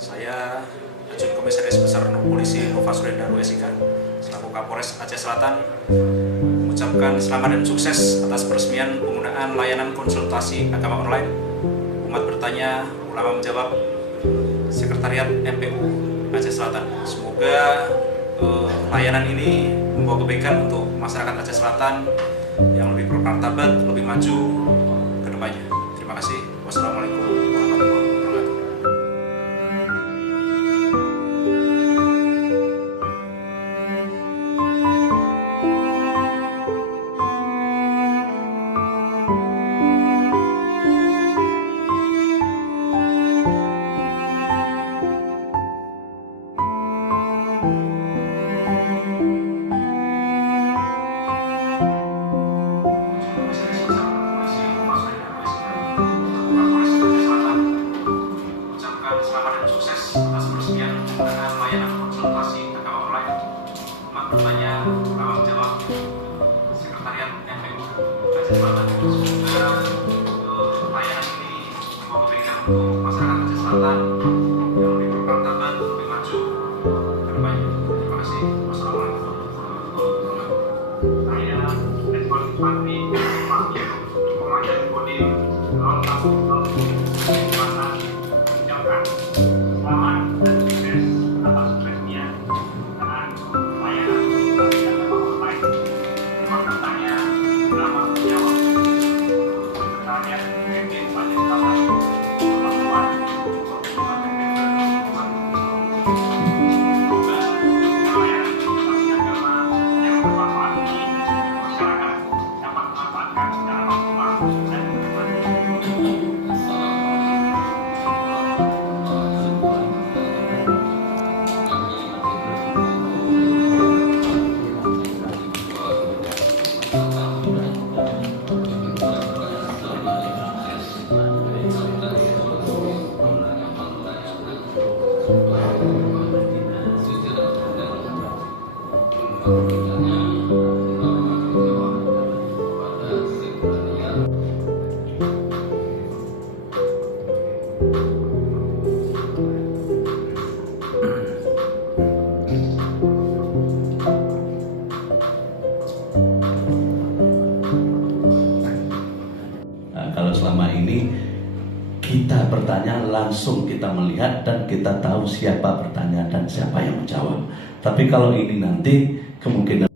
Saya Ajun Komisaris Besar Polisi Nova Sulendaru SIK selaku Kapolres Aceh Selatan mengucapkan selamat dan sukses atas peresmian penggunaan layanan konsultasi agama online. Umat bertanya, ulama menjawab, Sekretariat MPU Aceh Selatan. Semoga layanan ini membawa kebaikan untuk masyarakat Aceh Selatan yang lebih bermartabat, lebih maju ke depannya. Terima kasih. Wassalamualaikum warahmatullahi wabarakatuh. Selamat dan sukses atas peresmian penggunaan layanan konsultasi agama online. Umat bertanya, ulama menjawab, Sekretariat MPU Aceh Selatan. Semoga layanan ini membawa kebaikan untuk masyarakat Aceh Selatan yang lebih bermartabat, lebih maju ke depannya. Terima kasih. Wassalamualaikum warahmatullahi wabarakatuh. Saya Respon Pati Pak Komandan Kodim Lalu selamat dan sukses atas peresmian penggunaan layanan konsultasi agama online. Umat bertanya, ulama menjawab. Sekretariat MPU Aceh Selatan. Semoga layanan konsultasi agama yang bermanfaat bagi masyarakat dapat dimanfaatkan secara maksimal dan bermanfaat. Kalau selama ini kita bertanya langsung kita melihat dan kita tahu siapa bertanya dan siapa yang menjawab. Tapi kalau ini nanti kemungkinan